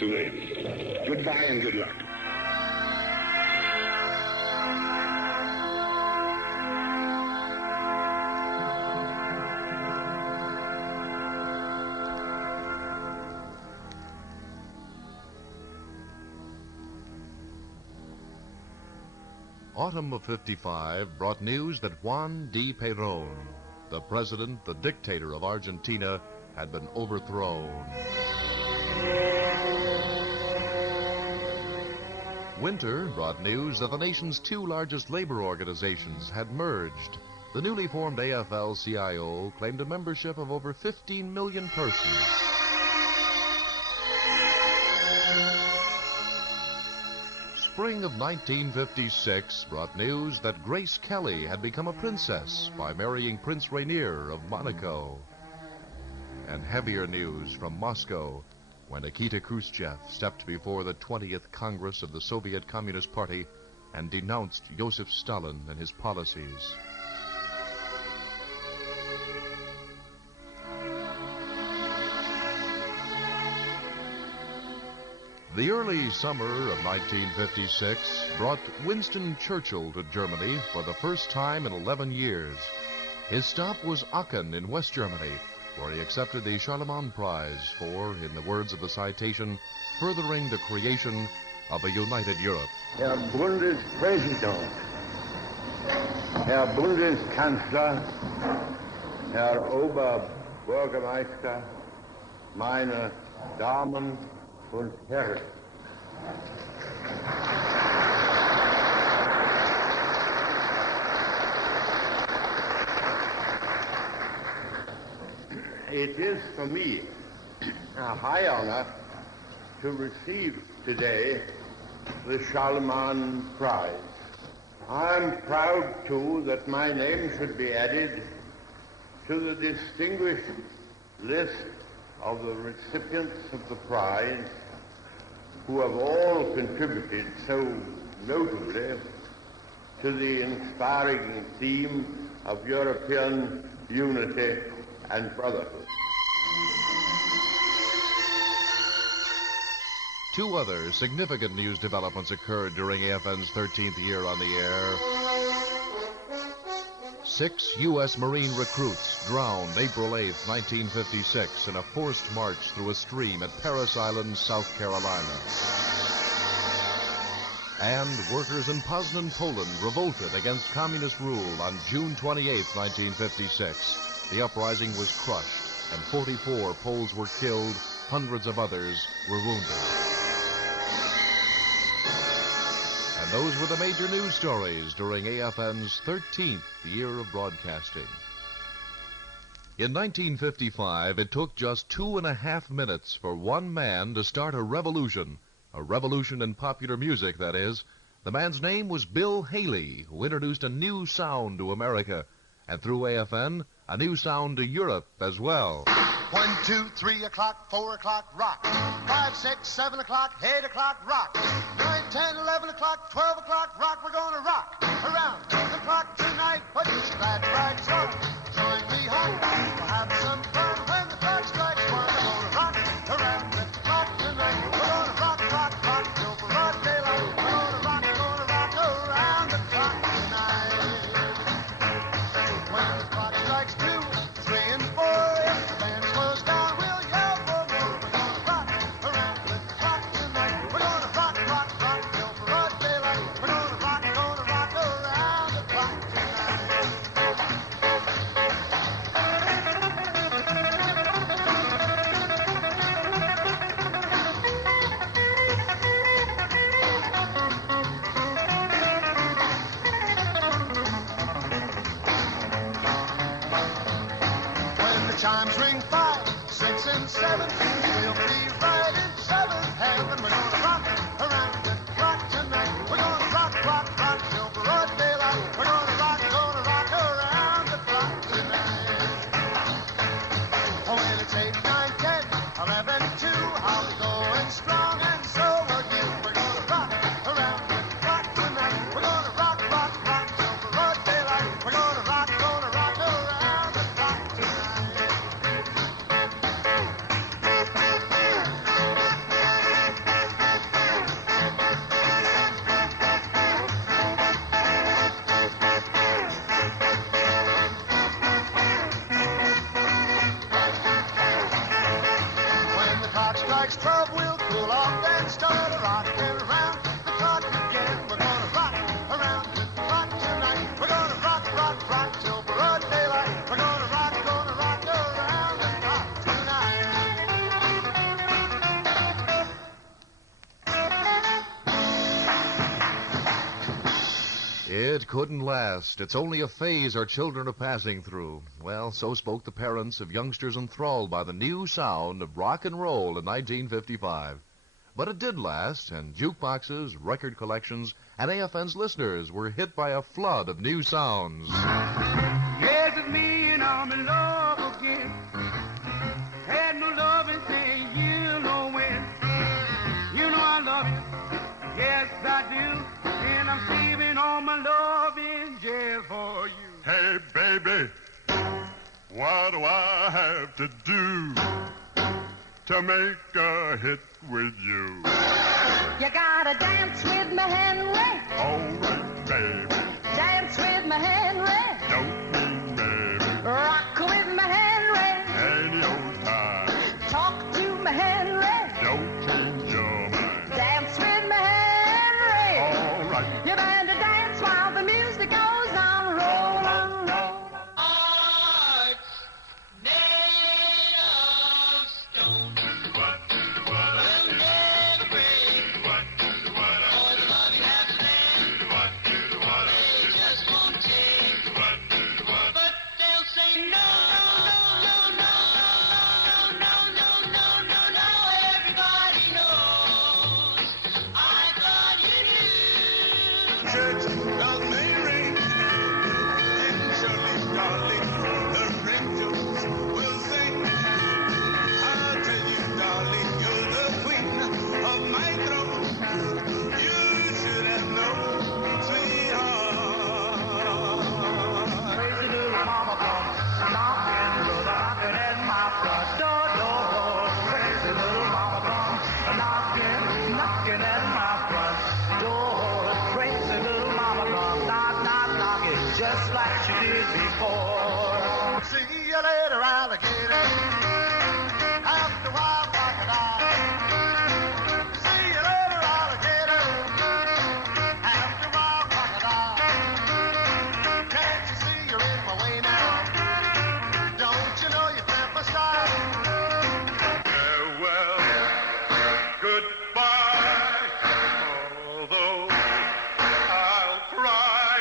Goodbye and good luck. Autumn of '55 brought news that Juan D. Perón, the president, the dictator of Argentina, had been overthrown. Winter brought news that the nation's two largest labor organizations had merged. The newly formed AFL-CIO claimed a membership of over 15 million persons. Spring of 1956 brought news that Grace Kelly had become a princess by marrying Prince Rainier of Monaco. And heavier news from Moscow when Nikita Khrushchev stepped before the 20th Congress of the Soviet Communist Party and denounced Joseph Stalin and his policies. The early summer of 1956 brought Winston Churchill to Germany for the first time in 11 years. His stop was Aachen in West Germany, where he accepted the Charlemagne Prize for, in the words of the citation, furthering the creation of a united Europe. Herr Bundespräsident, Herr Bundeskanzler, Herr Oberbürgermeister, meine Damen und Herren. It is for me a high honor to receive today the Charlemagne Prize. I'm proud, too, that my name should be added to the distinguished list of the recipients of the prize who have all contributed so notably to the inspiring theme of European unity and brotherhood. Two other significant news developments occurred during AFN's 13th year on the air. 6 U.S. Marine recruits drowned April 8, 1956, in a forced march through a stream at Parris Island, South Carolina. And workers in Poznan, Poland, revolted against communist rule on June 28, 1956. The uprising was crushed, and 44 Poles were killed, hundreds of others were wounded. And those were the major news stories during AFN's 13th year of broadcasting. In 1955, it took just 2.5 minutes for one man to start a revolution in popular music, that is. The man's name was Bill Haley, who introduced a new sound to America, and through AFN, a new sound to Europe as well. 1, 2, 3 o'clock, 4 o'clock, rock. 5, 6, 7 o'clock, 8 o'clock, rock. 9, 10, 11 o'clock, 12 o'clock, rock. We're gonna rock around the clock tonight. Put your glad rags on. Join me home. We'll have some fun when the clock strikes 1. We're gonna rock around the clock tonight. We're gonna rock, rock, rock till broad daylight. We're gonna rock around the clock tonight. When the clock strikes 2, 3, and 4, if the band slows down, we'll yell for more. We're gonna rock around the clock tonight. We're gonna rock, rock, rock till broad daylight. We're gonna rock around the clock tonight. Chimes ring 5, 6, and 7. We'll be right in 7th heaven. We're gonna rock around the clock tonight. We're gonna rock, rock, rock till broad daylight. We're gonna rock around the clock tonight. Oh, well, it's 8, 9, 10, 11, 2. I'll be going strong, and so will you. We're gonna rock around the clock tonight. We're gonna rock, rock, rock till broad daylight. We're gonna rock around the clock tonight. next 12 we'll cool off, then start rocking around the clock again. We're gonna rock around the clock tonight. We're gonna rock, rock, rock till broad daylight. We're gonna rock around the clock tonight. It couldn't last. It's only a phase our children are passing through. Well, so spoke the parents of youngsters enthralled by the new sound of rock and roll in 1955. But it did last, and jukeboxes, record collections, and AFN's listeners were hit by a flood of new sounds. Yes, it's me and I'm in love again. Had no love and say you know when. You know I love you. Yes, I do. And I'm saving all my love in jail for you. Hey, baby, what do I have to do to make a hit with you? You gotta dance with me, Henry. All right, baby, Dance with me, Henry. don't mean baby, Rock with me, Henry. any old time, Talk to me, Henry. don't change your mind. Dance with me, Henry. All right, You better dance while the music goes on. Roll on, roll. Church bells may ring, and surely, darling, the angels will sing. I'll tell you, darling, you're the queen of my throne. You should have known, sweetheart. Crazy little mama comes knocking at my front door. Crazy little mama comes knocking at my front door. Crazy little mama comes knocking just like she did before. See you later, alligator. After a while, crocodile. See you later, alligator. After a while, crocodile. Can't you see you're in my way now? Don't you know you can't my style? farewell, goodbye, although I'll cry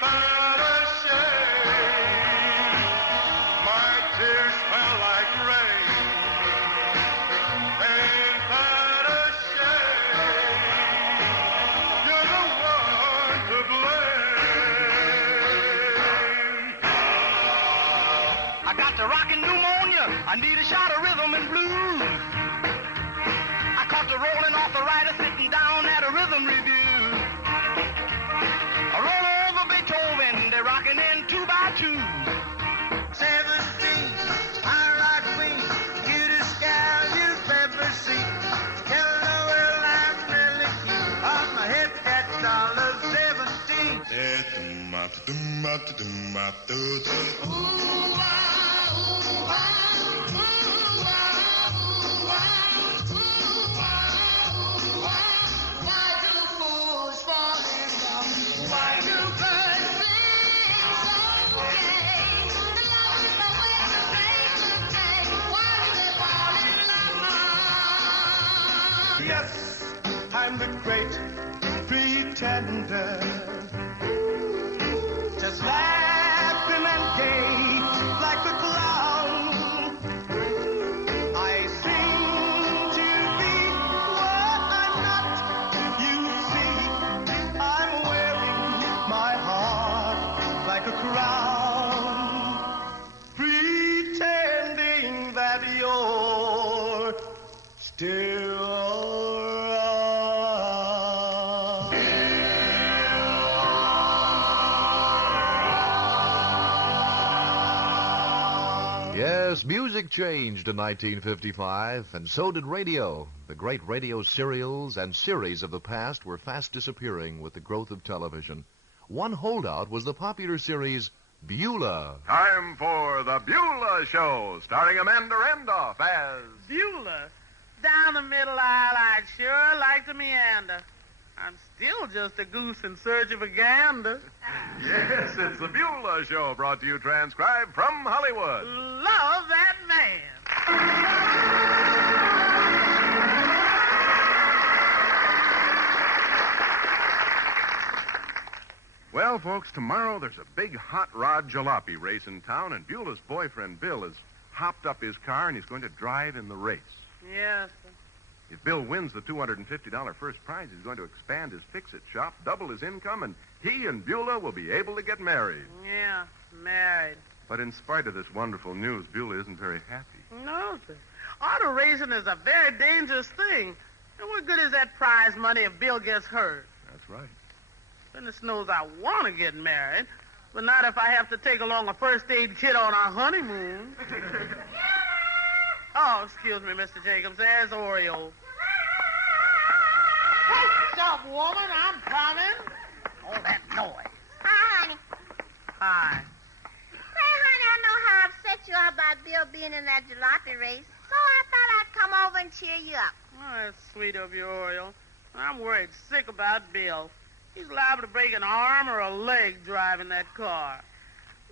but a shame. My tears fell like rain, ain't that a shame? You're the one to blame. I got the rockin' pneumonia. I need a shot of rhythm and blues. I caught the rolling arthritis sitting down at a rhythm review. I roll over Beethoven, they're rocking in 2 by 2. 17, high-rock queen, cutest gal you've ever seen. Tell the world I'm really cute. On my head, that's $17. Why do fools fall in love? Why do birds sing so gay? Love is the way to play today. Why do they fall in love? Yes, I'm the great pretender. Just laughing and gay like a clown. I seem to be what I'm not. You see, I'm wearing my heart like a crown. Pretending that you're still Yes, music changed in 1955, and so did radio. The great radio serials and series of the past were fast disappearing with the growth of television. One holdout was the popular series Beulah. Time for the Beulah Show, starring Amanda Randolph as Beulah? Down the middle aisle, I'd sure like to meander. I'm still just a goose in search of a gander. Yes, it's the Beulah Show, brought to you transcribed from Hollywood. Love that man. Well, folks, tomorrow there's a big hot rod jalopy race in town, and Beulah's boyfriend, Bill, has hopped up his car, and he's going to drive in the race. Yes, sir. If Bill wins the $250 first prize, he's going to expand his fix-it shop, double his income, and he and Beulah will be able to get married. Yeah, married. But in spite of this wonderful news, Beulah isn't very happy. No, sir. Auto racing is a very dangerous thing. And what good is that prize money if Bill gets hurt? That's right. Goodness knows I want to get married, but not if I have to take along a first aid kit on our honeymoon. Oh, excuse me, Mr. Jacobs. There's Oreo. What's up, woman? I'm coming. All that noise. Hi, honey. Hi. Hey, honey, I know how upset you are about Bill being in that jalopy race, so I thought I'd come over and cheer you up. Oh, that's sweet of you, Oreo. I'm worried sick about Bill. He's liable to break an arm or a leg driving that car.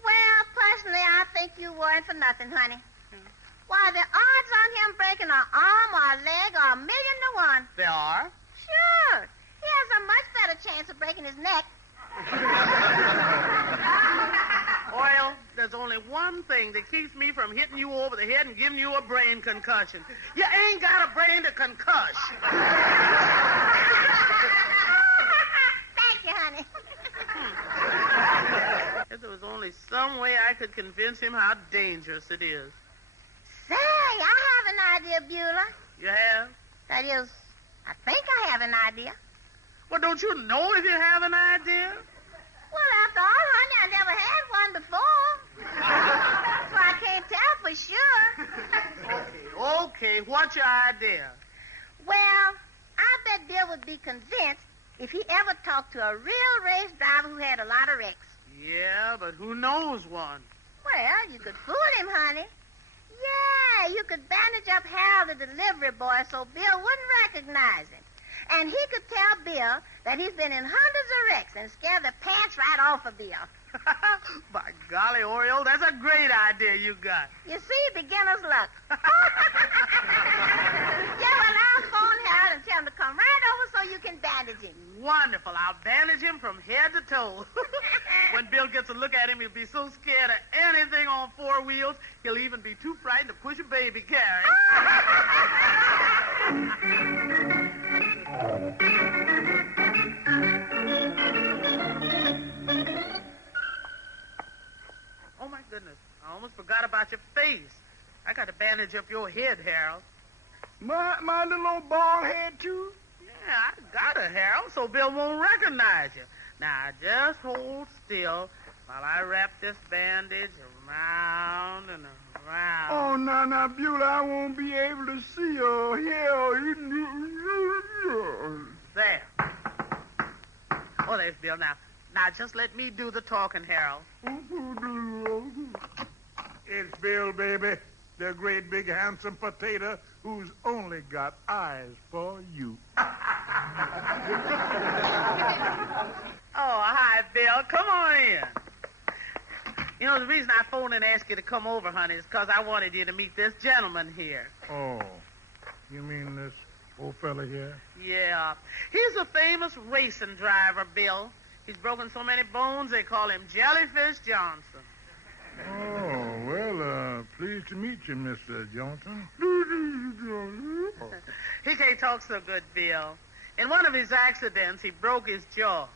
Well, personally, I think you worrying for nothing, honey. Why, the odds on him breaking an arm or a leg are 1,000,000 to 1. They are? Sure. He has a much better chance of breaking his neck. Oil, there's only one thing that keeps me from hitting you over the head and giving you a brain concussion. You ain't got a brain to concuss. Thank you, honey. If there was only some way I could convince him how dangerous it is. Say, I have an idea, Beulah. You have? That is, I think I have an idea. Well, don't you know if you have an idea? Well, after all, honey, I never had one before. So I can't tell for sure. Okay, what's your idea? Well, I bet Bill would be convinced if he ever talked to a real race driver who had a lot of wrecks. Yeah, but who knows one? Well, you could fool him, honey. Yeah, you could bandage up Harold, the delivery boy, so Bill wouldn't recognize him. And he could tell Bill that he's been in hundreds of wrecks and scare the pants right off of Bill. By golly, Oreo, that's a great idea you got. You see, beginner's luck. Yeah, well, I'll phone Harold and tell him to come right over so you can bandage him. Wonderful. I'll bandage him from head to toe. When Bill gets a look at him, he'll be so scared of anything on four wheels, he'll even be too frightened to push a baby carriage. Oh, my goodness. I almost forgot about your face. I got to bandage up your head, Harold. My little old bald head, too? Yeah, I got it, Harold, so Bill won't recognize you. Now, just hold still while I wrap this bandage around and around. Oh, now, Beulah, I won't be able to see your hair. There. Oh, there's Bill now. Now, just let me do the talking, Harold. It's Bill, baby, the great big handsome potato who's only got eyes for you. Oh, hi, Bill. Come on in. You know, the reason I phoned and asked you to come over, honey, is because I wanted you to meet this gentleman here. Oh, you mean this old fella here? Yeah. He's a famous racing driver, Bill. He's broken so many bones, they call him Jellyfish Johnson. Oh, well, pleased to meet you, Mr. Johnson. He can't talk so good, Bill. In one of his accidents, he broke his jaw.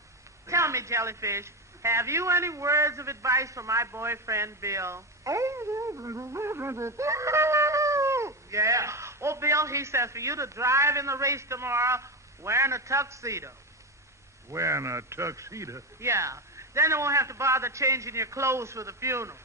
Tell me, Jellyfish, have you any words of advice for my boyfriend, Bill? Yeah. Oh, Bill, he says for you to drive in the race tomorrow wearing a tuxedo. Wearing a tuxedo? Yeah. Then you won't have to bother changing your clothes for the funeral.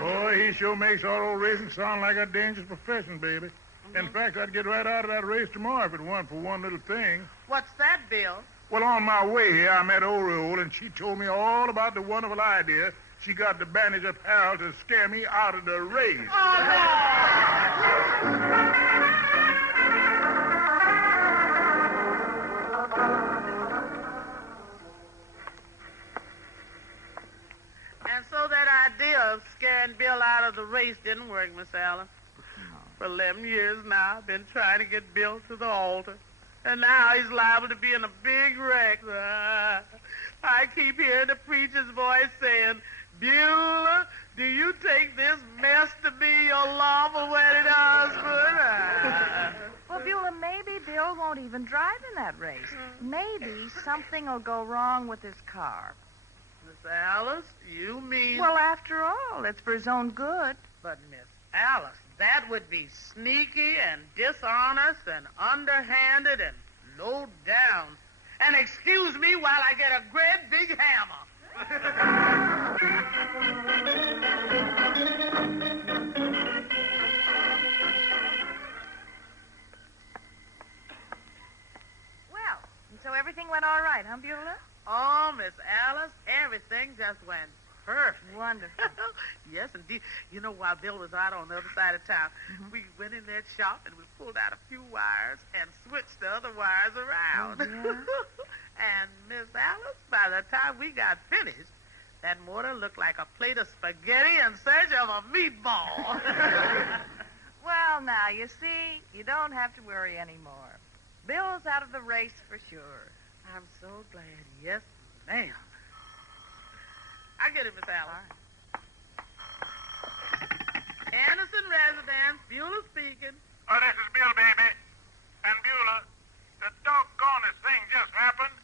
Boy, he sure makes auto racing sound like a dangerous profession, baby. Mm-hmm. In fact, I'd get right out of that race tomorrow if it weren't for one little thing. What's that, Bill? Well, on my way here, I met Oreo, and she told me all about the wonderful idea she got to bandage up Harold to scare me out of the race. And so that idea of scaring Bill out of the race didn't work, Miss Allen. For 11 years now, I've been trying to get Bill to the altar. And now he's liable to be in a big wreck. I keep hearing the preacher's voice saying, Beulah, do you take this mess to be your lawful wedded husband? Well, Beulah, maybe Bill won't even drive in that race. Maybe something will go wrong with his car. Miss Alice, you mean... Well, after all, it's for his own good. But, Miss Alice, that would be sneaky and dishonest and underhanded and low down. And excuse me while I get a great big hammer. Well, and so everything went all right, huh, Beulah? Oh, Miss Alice, everything just went perfect. Wonderful. Yes, indeed. You know, while Bill was out on the other side of town, we went in that shop and we pulled out a few wires and switched the other wires around. Oh, yeah? And, Miss Alice, by the time we got finished, that motor looked like a plate of spaghetti in search of a meatball. Well, now, you see, you don't have to worry anymore. Bill's out of the race for sure. I'm so glad. Yes, ma'am. I get it, Miss Alice. Anderson residence, Beulah speaking. Oh, this is Bill, baby. And Beulah, the doggonest thing just happened.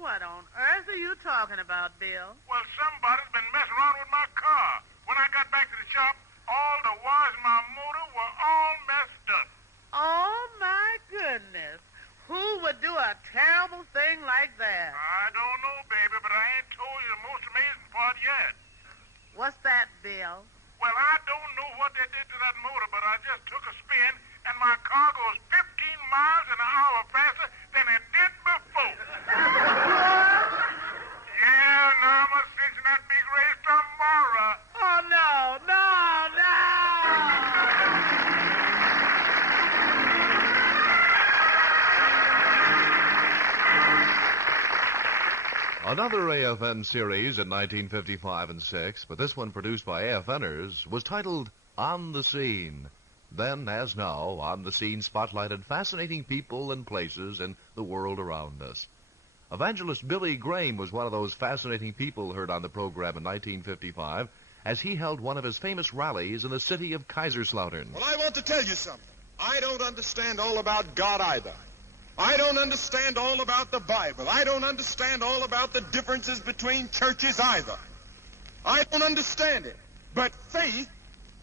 What on earth are you talking about, Bill? Well, somebody's been messing around with my car. When I got back to the shop, all the wires in my motor were all messed up. Oh, my goodness. Who would do a terrible thing like that? I don't know, baby, but I ain't told you the most amazing part yet. What's that, Bill? Well, I don't know what they did to that motor, but I just took a spin, and my car goes 15 miles an hour faster than it did before. Yeah, now I'm fixing that big race tomorrow. Oh, no, no, no! Another AFN series in 1955 and 6, but this one produced by AFNers, was titled On the Scene. Then, as now, On the Scene spotlighted fascinating people and places in the world around us. Evangelist Billy Graham was one of those fascinating people heard on the program in 1955 as he held one of his famous rallies in the city of Kaiserslautern. Well, I want to tell you something. I don't understand all about God either. I don't understand all about the Bible. I don't understand all about the differences between churches either. I don't understand it. But faith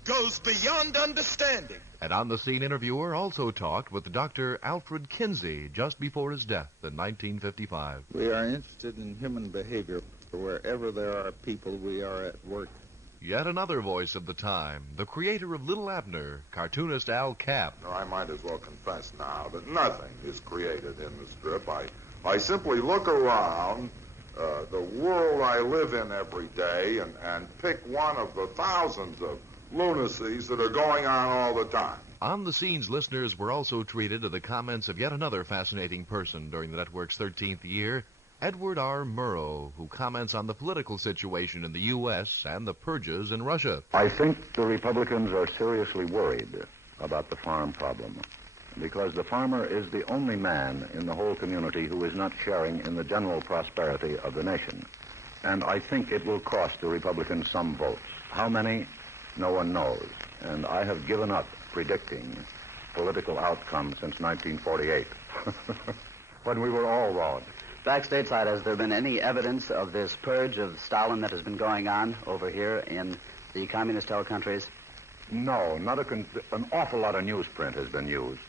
goes beyond understanding. And On the Scene interviewer also talked with Dr. Alfred Kinsey just before his death in 1955. We are interested in human behavior. Wherever there are people, we are at work. Yet another voice of the time, the creator of Little Abner, cartoonist Al Capp. No, I might as well confess now that nothing is created in the strip. I simply look around the world I live in every day and pick one of the thousands of lunacies that are going on all the time. On the Scene's listeners were also treated to the comments of yet another fascinating person during the network's 13th year, Edward R. Murrow, who comments on the political situation in the U.S. and the purges in Russia. I think the Republicans are seriously worried about the farm problem because the farmer is the only man in the whole community who is not sharing in the general prosperity of the nation. And I think it will cost the Republicans some votes. How many? No one knows. And I have given up predicting political outcomes since 1948, when we were all wrong. Back stateside, has there been any evidence of this purge of Stalin that has been going on over here in the communist-held countries? No, not an awful lot of newsprint has been used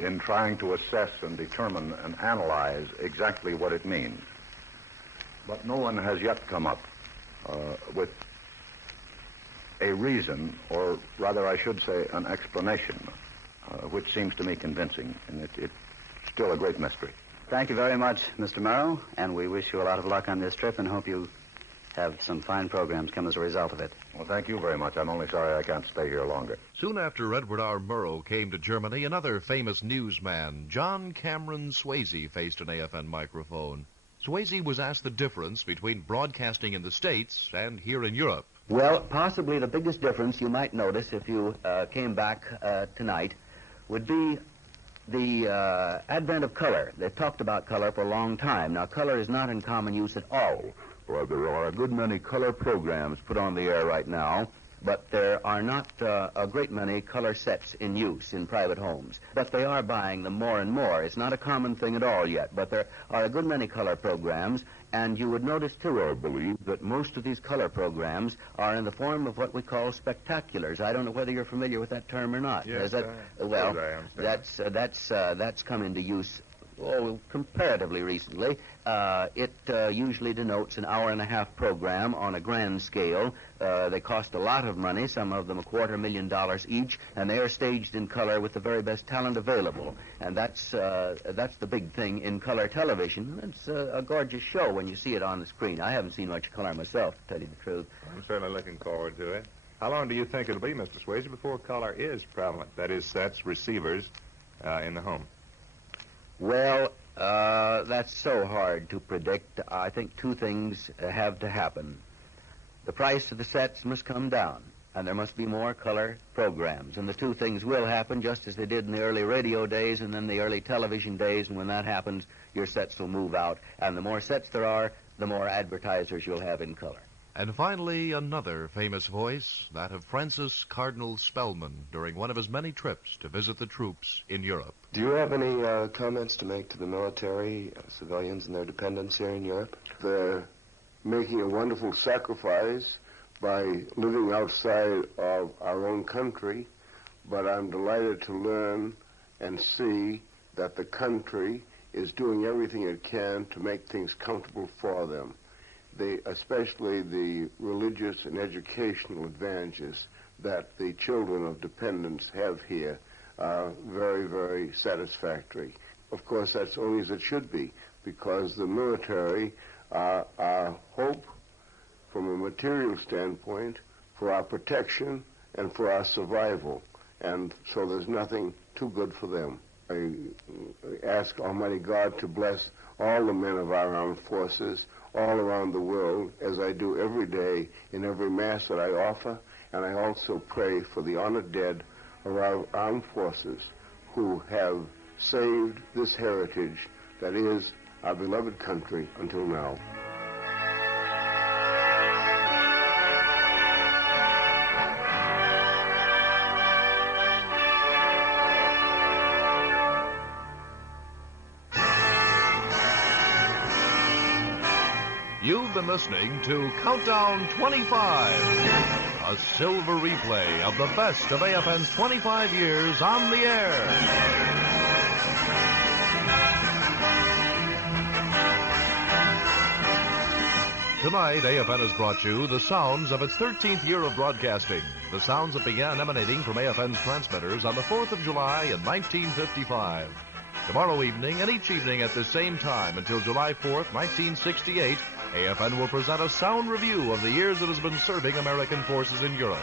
in trying to assess and determine and analyze exactly what it means. But no one has yet come up with a reason, or rather I should say an explanation, which seems to me convincing, and it's still a great mystery. Thank you very much, Mr. Murrow, and we wish you a lot of luck on this trip and hope you have some fine programs come as a result of it. Well, thank you very much. I'm only sorry I can't stay here longer. Soon after Edward R. Murrow came to Germany, another famous newsman, John Cameron Swayze, faced an AFN microphone. Swayze was asked the difference between broadcasting in the States and here in Europe. Well, possibly the biggest difference you might notice if you came back tonight would be the advent of color. They've talked about color for a long time. Now, color is not in common use at all. Well, there are a good many color programs put on the air right now, but there are not a great many color sets in use in private homes. But they are buying them more and more. It's not a common thing at all yet, but there are a good many color programs, and you would notice, too, I believe, that most of these color programs are in the form of what we call spectaculars. I don't know whether you're familiar with that term or not. Yes, well, I understand. that's come into use comparatively recently. It usually denotes an hour-and-a-half program on a grand scale. They cost a lot of money, some of them $250,000 each, and they are staged in color with the very best talent available. And that's the big thing in color television. It's a gorgeous show when you see it on the screen. I haven't seen much color myself, to tell you the truth. I'm certainly looking forward to it. How long do you think it'll be, Mr. Swayze, before color is prevalent? That is, sets, receivers in the home. Well, that's so hard to predict. I think two things have to happen. The price of the sets must come down, and there must be more color programs. And the two things will happen just as they did in the early radio days and then the early television days. And when that happens, your sets will move out. And the more sets there are, the more advertisers you'll have in color. And finally, another famous voice, that of Francis Cardinal Spellman, during one of his many trips to visit the troops in Europe. Do you have any comments to make to the military, civilians, and their dependents here in Europe? They're making a wonderful sacrifice by living outside of our own country, but I'm delighted to learn and see that the country is doing everything it can to make things comfortable for them. Especially the religious and educational advantages that the children of dependents have here are very, very satisfactory. Of course, that's only as it should be, because the military are our hope from a material standpoint for our protection and for our survival. And so there's nothing too good for them. I ask Almighty God to bless all the men of our armed forces all around the world, as I do every day in every Mass that I offer, and I also pray for the honored dead of our armed forces who have saved this heritage that is our beloved country until now. You've been listening to Countdown 25, a silver replay of the best of AFN's 25 years on the air. Tonight, AFN has brought you the sounds of its 13th year of broadcasting, the sounds that began emanating from AFN's transmitters on the 4th of July in 1955. Tomorrow evening and each evening at the same time until July 4th, 1968, AFN will present a sound review of the years it has been serving American forces in Europe.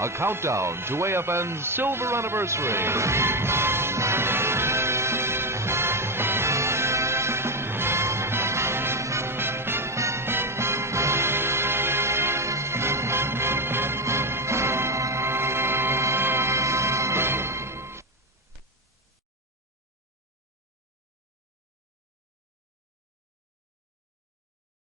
A countdown to AFN's silver anniversary.